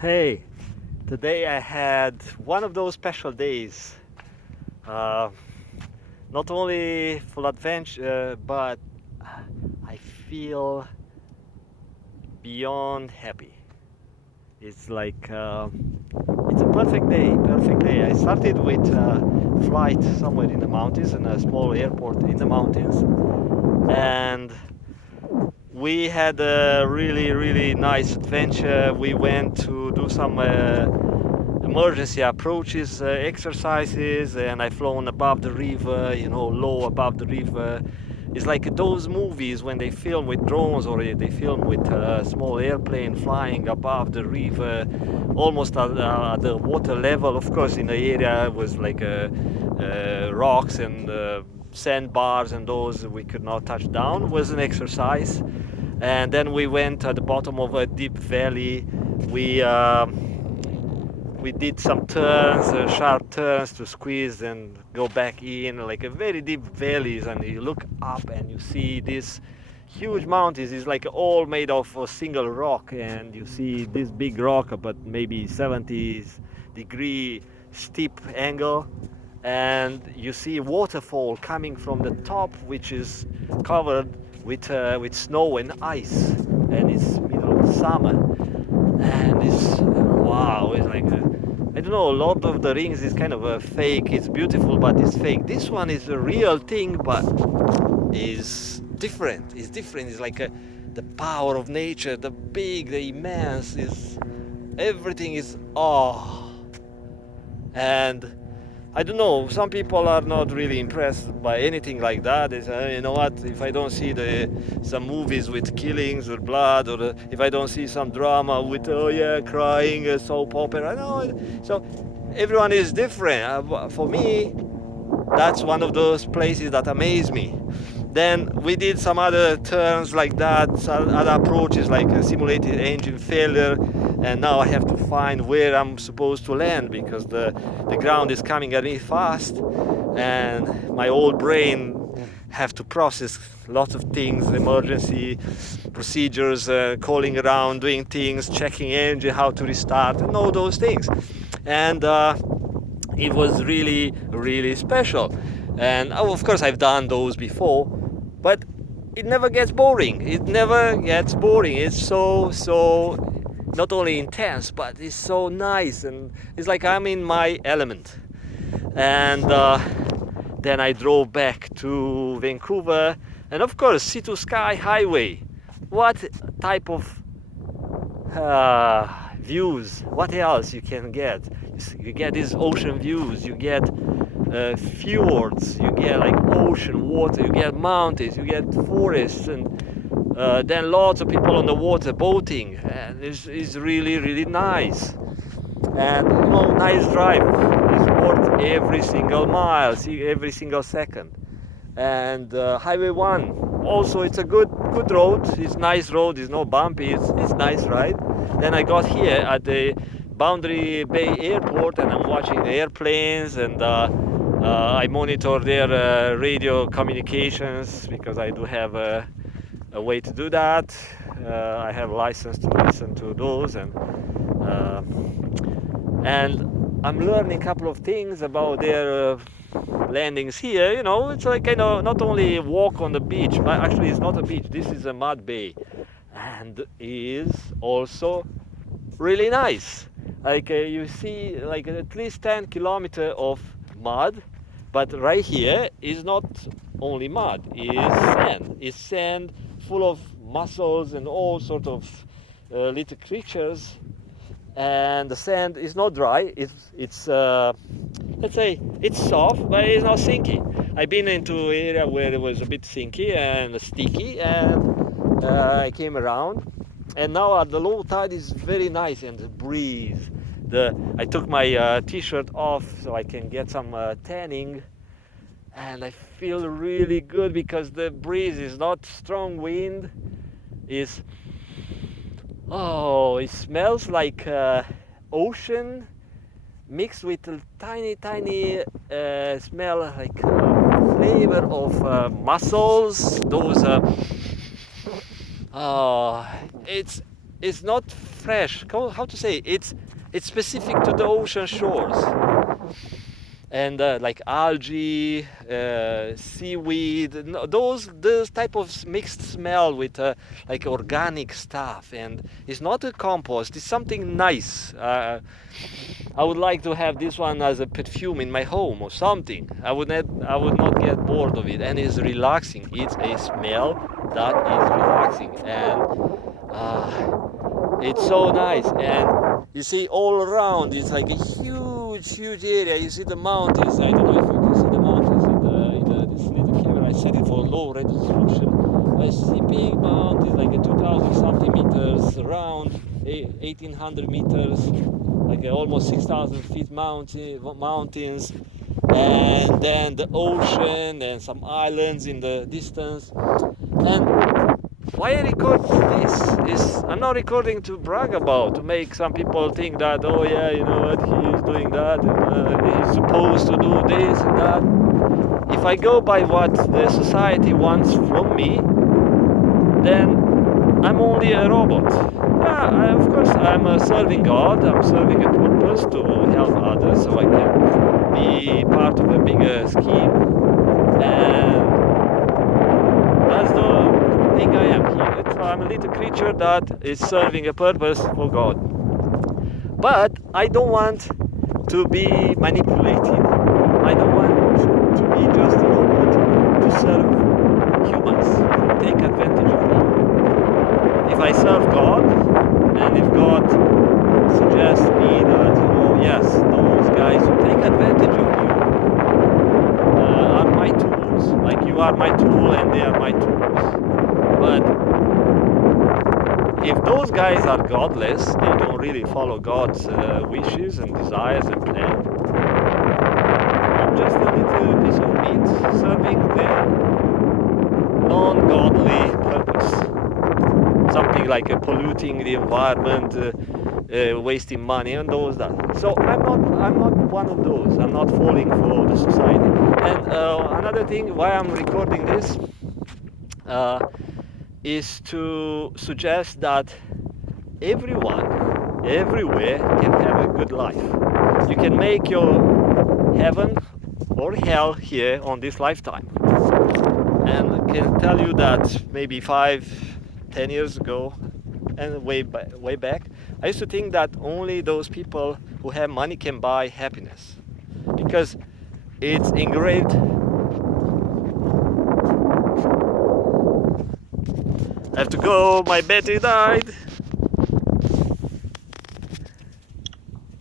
Hey, today I had one of those special days. Uh, Not only full adventure, but I feel beyond happy. It's like it's a perfect day, perfect day. I started with a flight somewhere in the mountains, in a small airport in the mountains, and we had a really, really nice adventure. We went to do some emergency approaches exercises, and I flown above the river, low above the river. It's like those movies when they film with drones, or they film with a small airplane flying above the river, almost at the water level. Of course, in the area was like rocks and sandbars, and those we could not touch down. It was an exercise. And then we went at the bottom of a deep valley. We did some turns, sharp turns to squeeze and go back in, like a very deep valleys, and you look up and you see these huge mountains. It's like all made of a single rock, and you see this big rock, but maybe 70-degree steep angle, and you see waterfall coming from the top, which is covered with snow and ice, and it's middle of summer, and it's wow. It's like I don't know. Lord of the Rings is kind of a fake. It's beautiful, but it's fake. This one is a real thing, but is different. It's different. It's like the power of nature, the big, the immense. Is everything is and I don't know. Some people are not really impressed by anything like that. They say, you know what? If I don't see some movies with killings or blood, or if I don't see some drama with crying, soap opera, no. So everyone is different. For me, that's one of those places that amaze me. Then we did some other turns like that, some other approaches like a simulated engine failure, and now I have to find where I'm supposed to land because the ground is coming at me fast, and my old brain have to process lots of things, emergency procedures, calling around, doing things, checking engine, how to restart, and all those things. And it was really, really special. And of course, I've done those before, but it never gets boring. It never gets boring. It's so not only intense, but it's so nice, and it's like I'm in my element. And then I drove back to Vancouver, and of course, Sea to Sky Highway. What type of views? What else you can get? You get these ocean views. You get fjords. You get like ocean water. You get mountains. You get forests, and then lots of people on the water boating, and it's really, really nice. And nice drive. It's worth every single mile, see every single second. And Highway 1 also, it's a good road. It's nice road. It's no bumpy. It's nice ride. Then I got here at the Boundary Bay Airport, and I'm watching the airplanes, and I monitor their radio communications because I do have a way to do that. I have a license to listen to those, uh, and I'm learning a couple of things about their landings here. It's like not only walk on the beach, but actually it's not a beach. This is a mud bay, and is also really nice. Like you see, like at least 10 kilometers of mud, but right here is not only mud. It's sand. It's sand full of mussels and all sorts of little creatures, and the sand is not dry. It's let's say it's soft, but it's not sinky. I've been into an area where it was a bit sinky and sticky, and I came around, and now at the low tide is very nice, and the breeze. I took my t-shirt off so I can get some tanning, and I feel really good because the breeze is not strong wind. Is it smells like ocean mixed with a tiny smell like flavor of mussels. Those it's it's not fresh. How to say? It's specific to the ocean shores, and like algae, seaweed, those type of mixed smell with like organic stuff, and it's not a compost. It's something nice. I would like to have this one as a perfume in my home or something. I would not get bored of it, and it's relaxing. It's a smell that is relaxing, and it's so nice. And you see all around, it's like a huge area. You see the mountains. I don't know if you can see the mountains in this little camera. I set it for low resolution. I see big mountains, like a 2,000 something meters around, 1,800 meters, like almost 6,000 feet mountains, and then the ocean and some islands in the distance. And why I record this is I'm not recording to brag about, to make some people think that, oh yeah, you know what, he is doing that, and he's supposed to do this and that. If I go by what the society wants from me, then I'm only a robot. Yeah, of course I'm serving God, I'm serving a purpose to help others so I can be part of a bigger scheme, and that's the thing I am here. I'm a little creature that is serving a purpose for God. But I don't want to be manipulated. I don't want to be just a robot to serve humans, take advantage of me. If I serve God, and if God suggests me that, yes, those guys who take advantage of you are my tools, like you are my tool and they are my tools. But if those guys are godless, they don't really follow God's wishes and desires and plans, I'm just a little piece of meat serving their non-godly purpose. Something like polluting the environment, wasting money and those that. So I'm not one of those. I'm not falling for the society. And another thing why I'm recording this is to suggest that everyone, everywhere can have a good life. You can make your heaven or hell here on this lifetime. And I can tell you that maybe 5-10 years ago, and way back, I used to think that only those people who have money can buy happiness, because it's engraved. I have to go, my battery died.